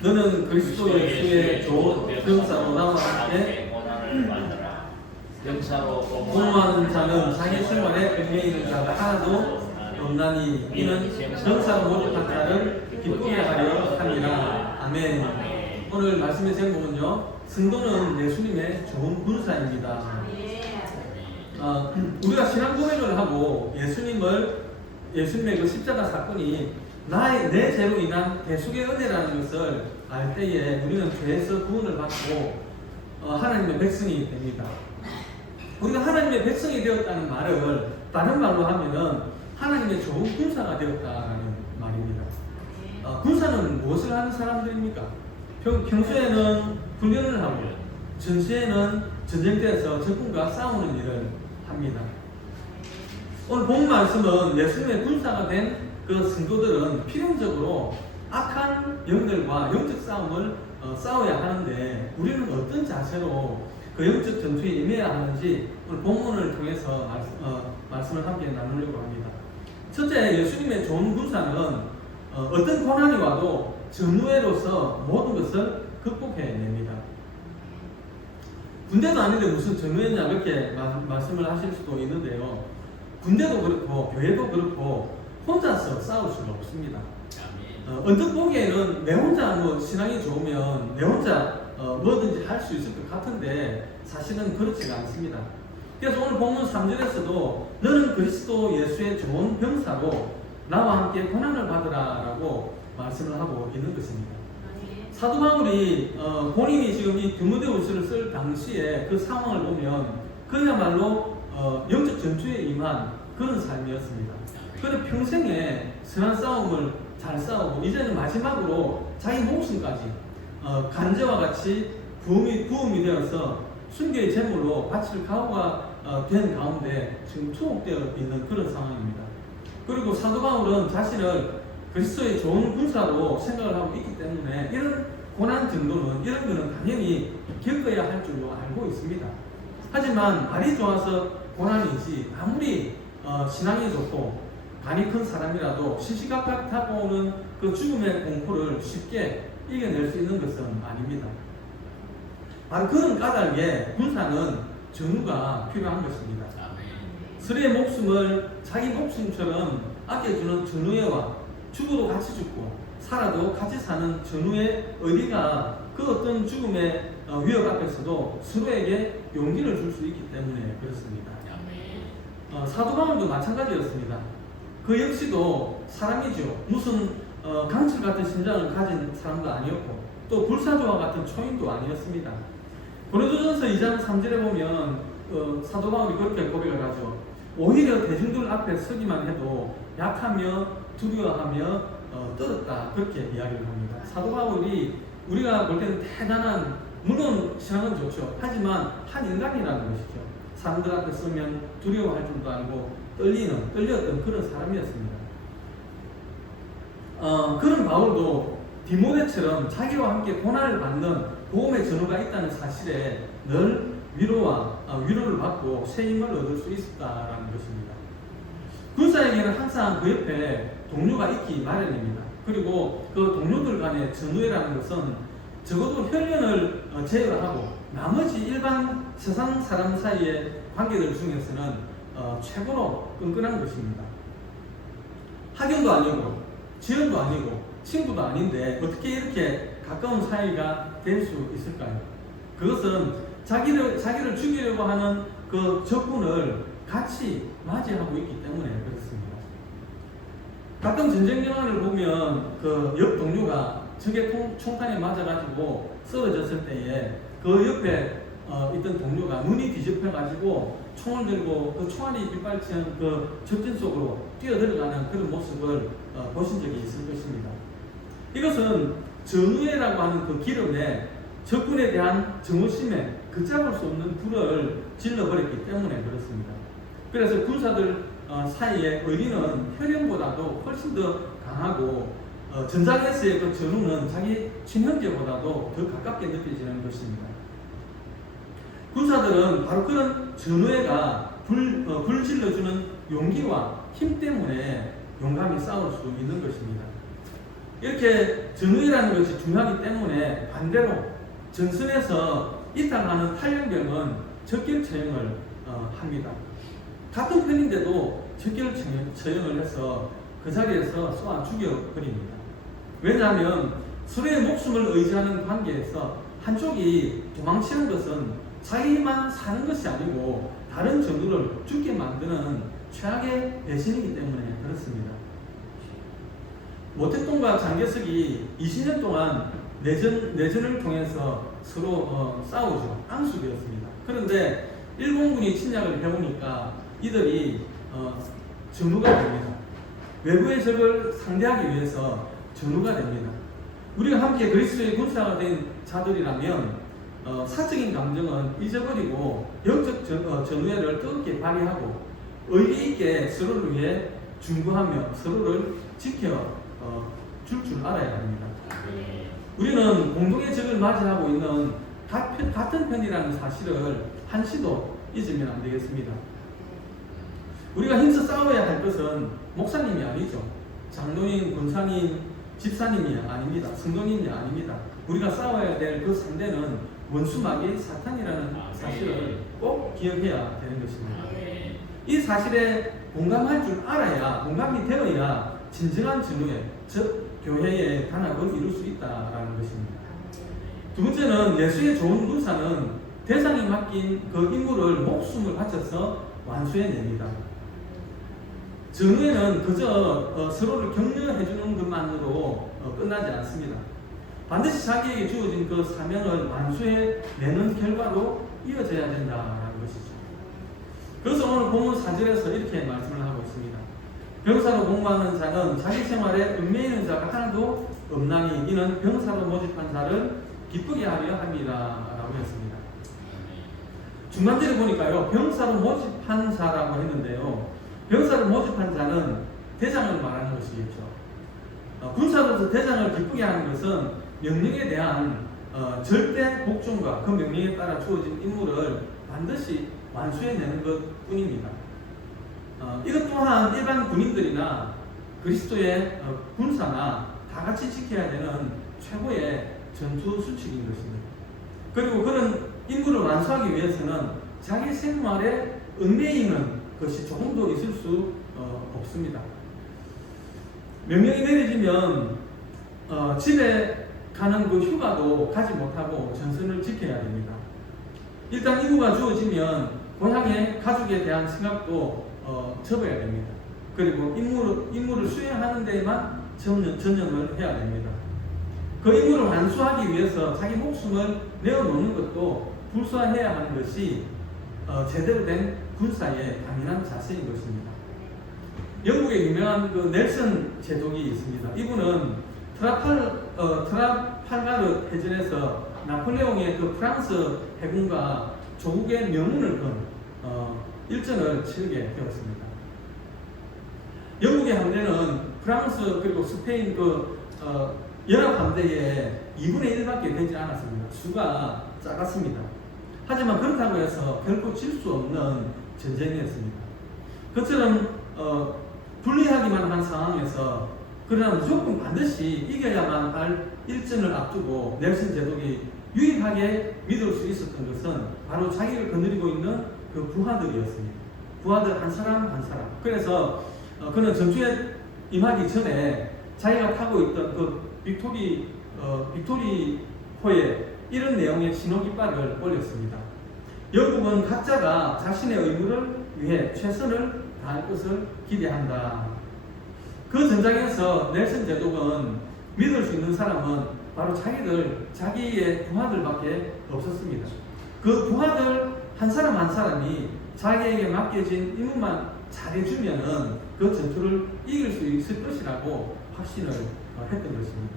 너는 그리스도 예수의 좋은 병사로 나와 함께 공모하는 자는 자기 생활에 얽매 있는 자가 하나도 없나니 이는 병사로 모집한 자를 기쁘게 하려 함이라. 아멘. 오늘 말씀의 제목은요, 성도는 예수님의 좋은 군사입니다. 우리가 신앙 고백을 하고 예수님의 그 십자가 사건이 내 죄로 인한 대속의 은혜라는 것을 알 때에 우리는 죄에서 구원을 받고 하나님의 백성이 됩니다. 우리가 하나님의 백성이 되었다는 말을 다른 말로 하면은 하나님의 좋은 군사가 되었다는 말입니다. 군사는 무엇을 하는 사람들입니까? 평소에는 훈련을 하고 전시에는 전쟁터에서 적군과 싸우는 일을 합니다. 오늘 본 말씀은 예수님의 군사가 된 그 성도들은 필연적으로 악한 영들과 영적 싸움을 싸워야 하는데 우리는 어떤 자세로 그 영적 전투에 임해야 하는지 오늘 본문을 통해서 말씀을 함께 나누려고 합니다. 첫째, 예수님의 좋은 군사는 어떤 고난이 와도 전우회로서 모든 것을 극복해냅니다. 군대도 아닌데 무슨 전우회냐 이렇게 말씀을 하실 수도 있는데요. 군대도 그렇고 교회도 그렇고 혼자서 싸울 수가 없습니다. 언뜻 보기에는 내 혼자 신앙이 좋으면 내 혼자 뭐든지 할 수 있을 것 같은데 사실은 그렇지가 않습니다. 그래서 오늘 본문 3절에서도 너는 그리스도 예수의 좋은 병사로 나와 함께 고난을 받으라 라고 말씀을 하고 있는 것입니다. 사도 바울이 본인이 지금 이 디모데후서를 쓸 당시에 그 상황을 보면 그야말로 영적 전투에 임한 그런 삶이었습니다. 그는 평생에 선한 싸움을 잘 싸우고 이제는 마지막으로 자기 목숨까지 간제와 같이 부음이 되어서 순교의 제물로 바칠 각오가 된 가운데 지금 투옥되어 있는 그런 상황입니다. 그리고 사도 바울은 자신을 그리스도의 좋은 군사로 생각을 하고 있기 때문에 이런 고난 정도는 이런 거는 당연히 겪어야 할 줄로 알고 있습니다. 하지만 말이 좋아서 고난이지 아무리 신앙이 좋고 간이 큰 사람이라도 시시각각 다가오는 그 죽음의 공포를 쉽게 이겨낼 수 있는 것은 아닙니다. 바로 그런 까닭에 군사는 전우가 필요한 것입니다. 스스로의 목숨을 자기 목숨처럼 아껴주는 전우애와 죽어도 같이 죽고 살아도 같이 사는 전우의 의리가 그 어떤 죽음의 위협 앞에서도 서로에게 용기를 줄 수 있기 때문에 그렇습니다. 사도 바울도 마찬가지였습니다. 그 역시도 사람이죠. 무슨 강철 같은 심장을 가진 사람도 아니었고 또 불사조와 같은 초인도 아니었습니다. 고린도전서 2장 3절에 보면 사도 바울이 그렇게 고백을 하죠. 오히려 대중들 앞에 서기만 해도 약하며 두려워하며 떨었다 그렇게 이야기를 합니다. 사도 바울이 우리가 볼 때는 대단한, 물론 신앙은 좋죠. 하지만 한 인간이라는 것이죠. 사람들 앞에 서면 두려워할 줄도 알고 떨렸던 그런 사람이었습니다. 그런 바울도 디모데처럼 자기와 함께 고난을 받는 복음의 전우가 있다는 사실에 늘 위로를 받고 새 힘을 얻을 수 있었다라는 것입니다. 군사에게는 항상 그 옆에 동료가 있기 마련입니다. 그리고 그 동료들 간의 전우회라는 것은 적어도 혈연을 제외하고 나머지 일반 세상 사람 사이의 관계들 중에서는 최고로 끈끈한 것입니다. 학연도 아니고 지연도 아니고 친구도 아닌데 어떻게 이렇게 가까운 사이가 될 수 있을까요? 그것은 자기를 죽이려고 하는 그 적군을 같이 맞이하고 있기 때문에 그렇습니다. 가끔 전쟁 영화를 보면 그 옆 동료가 적의 총탄에 맞아가지고 쓰러졌을 때에 그 옆에 있던 동료가 눈이 뒤집혀가지고 총을 들고 그 총알이 빗발치는 그 적진 속으로 뛰어들어가는 그런 모습을 보신 적이 있을 것입니다. 이것은 전우회라고 하는 그 기름에 적군에 대한 정오심에 걷잡을 수 없는 불을 질러버렸기 때문에 그렇습니다. 그래서 군사들 사이의 의리는 혈연보다도 훨씬 더 강하고 전장에서의 그 전우는 자기 친형제보다도 더 가깝게 느껴지는 것입니다. 군사들은 바로 그런 전우회가 불질러주는 용기와 힘 때문에 용감히 싸울 수 있는 것입니다. 이렇게 전후회라는 것이 중요하기 때문에 반대로 전선에서 이탈하는 탈영병은 적결 처형을 합니다. 같은 편인데도 적결 처형을 해서 그 자리에서 쏘아 죽여버립니다. 왜냐하면 서로의 목숨을 의지하는 관계에서 한쪽이 도망치는 것은 자기만 사는 것이 아니고 다른 전우를 죽게 만드는 최악의 배신이기 때문에 그렇습니다. 모택동과 장개석이 20년 동안 내전을 통해서 서로 싸우죠. 앙숙이었습니다. 그런데 일본군이 침략을 해오니까 이들이 전우가 됩니다. 외부의 적을 상대하기 위해서 전우가 됩니다. 우리가 함께 그리스도의 군사가 된 자들이라면 사적인 감정은 잊어버리고 영적 전우회를 뜨겁게 발휘하고 의리 있게 서로를 위해 중보하며 서로를 지켜 줄 알아야 합니다. 우리는 공동의 적을 맞이하고 있는 같은 편이라는 사실을 한시도 잊으면 안 되겠습니다. 우리가 힘써 싸워야 할 것은 목사님이 아니죠. 장로님, 권사님, 집사님이 아닙니다. 성도님이 아닙니다. 우리가 싸워야 될 그 상대는 원수마귀 사탄이라는 사실을 꼭 기억해야 되는 것입니다. 이 사실에 공감할 줄 알아야, 공감이 되어야 진정한 전우회, 즉 교회의 단합을 이룰 수 있다라는 것입니다. 두 번째는 예수의 좋은 군사는 대상이 맡긴 그 임무를 목숨을 바쳐서 완수해냅니다. 전우회는 그저 서로를 격려해 주는 것만으로 끝나지 않습니다. 반드시 자기에게 주어진 그 사명을 완수해내는 결과로 이어져야 된다는 것이죠. 그래서 오늘 본문 4절에서 이렇게 말씀을 하고 있습니다. 병사로 복무하는 자는 자기 생활에 얽매이는 자가 하나도 없나니 이는 병사로 모집한 자를 기쁘게 하려 합니다. 라고 했습니다. 중간절에 보니까요, 병사로 모집한 자라고 했는데요, 병사로 모집한 자는 대장을 말하는 것이겠죠. 군사로서 대장을 기쁘게 하는 것은 명령에 대한 절대 복종과 그 명령에 따라 주어진 임무를 반드시 완수해내는 것 뿐입니다. 이것 또한 일반 군인들이나 그리스도의 군사나 다 같이 지켜야 되는 최고의 전투 수칙인 것입니다. 그리고 그런 임무를 완수하기 위해서는 자기 생활에 얽매이는 것이 조금도 있을 수 없습니다. 명령이 내려지면 집에 가는 그 휴가도 가지 못하고 전선을 지켜야 됩니다. 일단 임무가 주어지면 고향의 가족에 대한 생각도 접어야 됩니다. 그리고 임무를 수행하는 데에만 전념을 해야 됩니다. 그 임무를 완수하기 위해서 자기 목숨을 내어놓는 것도 불사해야 하는 것이 제대로 된 군사의 당연한 자세인 것입니다. 영국의 유명한 그 넬슨 제독이 있습니다. 이분은 트라팔가르 해전에서 나폴레옹의 그 프랑스 해군과 조국의 명운을 건 일전을 치르게 되었습니다. 영국의 함대는 프랑스 그리고 스페인 연합 함대의 2분의 1밖에 되지 않았습니다. 수가 작았습니다. 하지만 그렇다고 해서 결코 질 수 없는 전쟁이었습니다. 그처럼 불리하기만 한 상황에서 그러나 무조건 반드시 이겨야만 할 일전을 앞두고 넬슨 제독이 유일하게 믿을 수 있었던 것은 바로 자기를 거느리고 있는 그 부하들이었습니다. 부하들 한 사람 한 사람. 그래서 그는 전투에 임하기 전에 자기가 타고 있던 그 빅토리호에 이런 내용의 신호 깃발을 올렸습니다. 영국은 각자가 자신의 의무를 위해 최선을 다할 것을 기대한다. 그 전장에서 넬슨 제독은 믿을 수 있는 사람은 바로 자기의 부하들밖에 없었습니다. 그 부하들 한 사람 한 사람이 자기에게 맡겨진 임무만 잘해주면은 그 전투를 이길 수 있을 것이라고 확신을 했던 것입니다.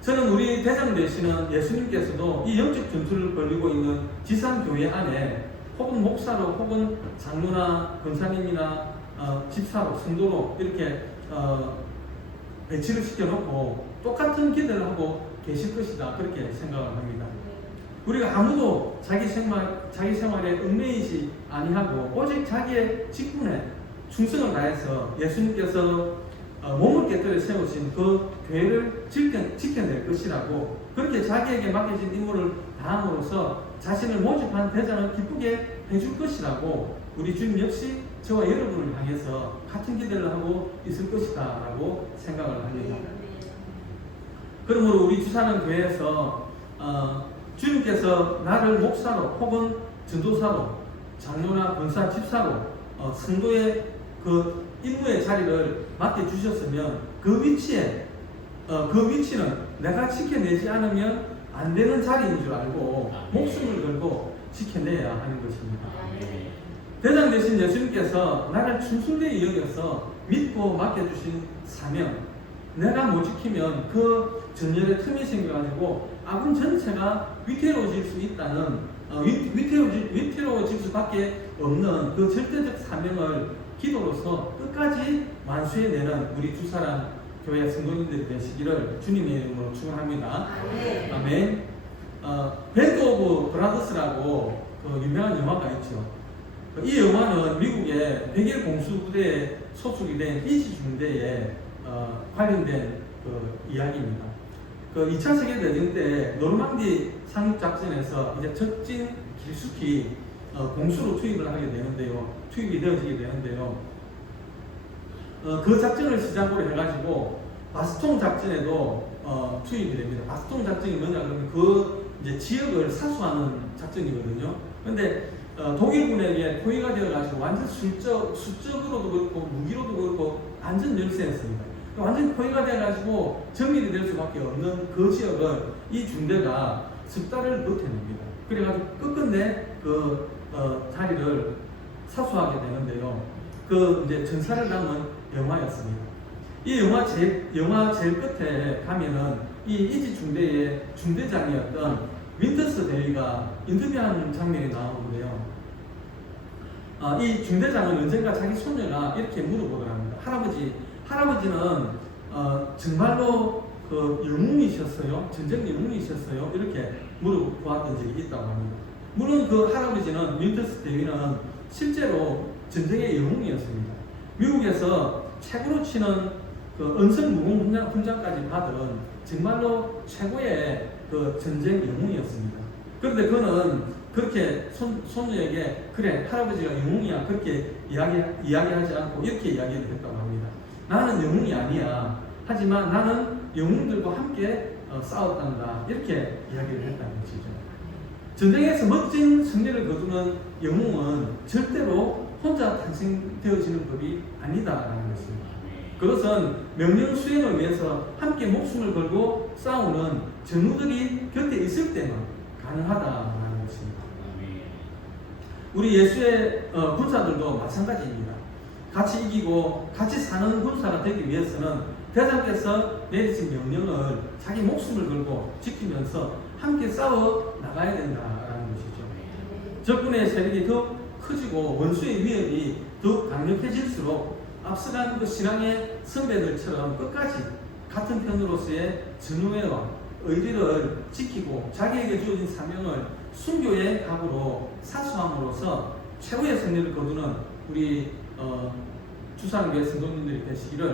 저는 우리 대장 되시는 예수님께서도 이 영적 전투를 벌이고 있는 지산교회 안에 혹은 목사로 혹은 장로나 권사님이나 집사로 성도로 이렇게 배치를 시켜놓고 똑같은 기대를 하고 계실 것이다 그렇게 생각을 합니다. 우리가 아무도 자기 생활에 얽매이지 아니하고 오직 자기의 직분에 충성을 다해서 예수님께서 몸을 깨뜨려 세우신 그 교회를 지켜낼 것이라고, 그렇게 자기에게 맡겨진 임무를 다함으로써 자신을 모집한 대장을 기쁘게 해줄 것이라고 우리 주님 역시 저와 여러분을 향해서 같은 기대를 하고 있을 것이다 라고 생각을 합니다. 그러므로 우리 주사는 교회에서 주님께서 나를 목사로 혹은 전도사로, 장로나 권사, 집사로 성도의 그 임무의 자리를 맡겨주셨으면 그 위치는 내가 지켜내지 않으면 안 되는 자리인 줄 알고 목숨을 걸고 지켜내야 하는 것입니다. 대장 되신 예수님께서 나를 충성되이 여겨서 믿고 맡겨주신 사명, 내가 못 지키면 그 전열의 틈이 생겨가지고 아군 전체가 위태로워질 수 있다는, 위태로워질 수밖에 없는 그 절대적 사명을 기도로서 끝까지 완수해내는 우리 두 사람 교회 성도님들이 되시기를 주님의 이름으로 축원합니다. 아멘. 밴드 오브 브라더스라고 그 유명한 영화가 있죠. 이 영화는 미국의 백일 공수부대에 소속이 된 이지 중대에 관련된 그 이야기입니다. 그 2차 세계대전 때 노르망디 상륙작전에서 이제 적진 깊숙이 공수로 투입이 되어지게 되는데요. 그 작전을 시작으로 해가지고 바스통 작전에도 투입이 됩니다. 바스통 작전이 뭐냐 그러면 그 이제 지역을 사수하는 작전이거든요. 근데 독일군에게 포위가 되어가지고 완전 수적으로도 그렇고 무기로도 그렇고 완전 열세였습니다. 완전 포위가 되어가지고 정리이 될 수밖에 없는 그 지역을 이 중대가 석 달을 버텨냅니다. 그래가지고 끝끝내 그 자리를 사수하게 되는데요. 그 이제 전사를 담은 영화였습니다. 이 영화 제일 끝에 가면은 이 이지 중대의 중대장이었던 윈터스 대위가 인터뷰하는 장면이 나오는데요. 이 중대장은 언젠가 자기 손녀가 이렇게 물어보더랍니다. 할아버지는 정말로 그 영웅이셨어요? 전쟁 영웅이셨어요? 이렇게 물어보았던 적이 있다고 합니다. 물론 그 할아버지는 윈터스 대위는 실제로 전쟁의 영웅이었습니다. 미국에서 최고로 치는 그 은성 무공 훈장까지 받은 정말로 최고의 그 전쟁 영웅이었습니다. 그런데 그는 그렇게 손녀에게 그래 할아버지가 영웅이야 그렇게 이야기하지 않고 이렇게 이야기를 했다고 합니다. 나는 영웅이 아니야. 하지만 나는 영웅들과 함께 싸웠단다. 이렇게 이야기를 했다는 것이죠. 전쟁에서 멋진 승리를 거두는 영웅은 절대로 혼자 탄생되어지는 법이 아니다라는 것입니다. 그것은 명령 수행을 위해서 함께 목숨을 걸고 싸우는 전우들이 곁에 있을 때만 가능하다라는 것입니다. 우리 예수의 군사들도 마찬가지입니다. 같이 이기고 같이 사는 군사가 되기 위해서는 대장께서 내리신 명령을 자기 목숨을 걸고 지키면서 함께 싸워 나가야 된다라는 것이죠. 적군의 세력이 더 커지고 원수의 위협이 더 강력해질수록 앞서간 그 신앙의 선배들처럼 끝까지 같은 편으로서의 전우회와 의리를 지키고 자기에게 주어진 사명을 순교의 각오로 사수함으로써 최후의 승리를 거두는 우리 주산교회 성도님들이 되시기를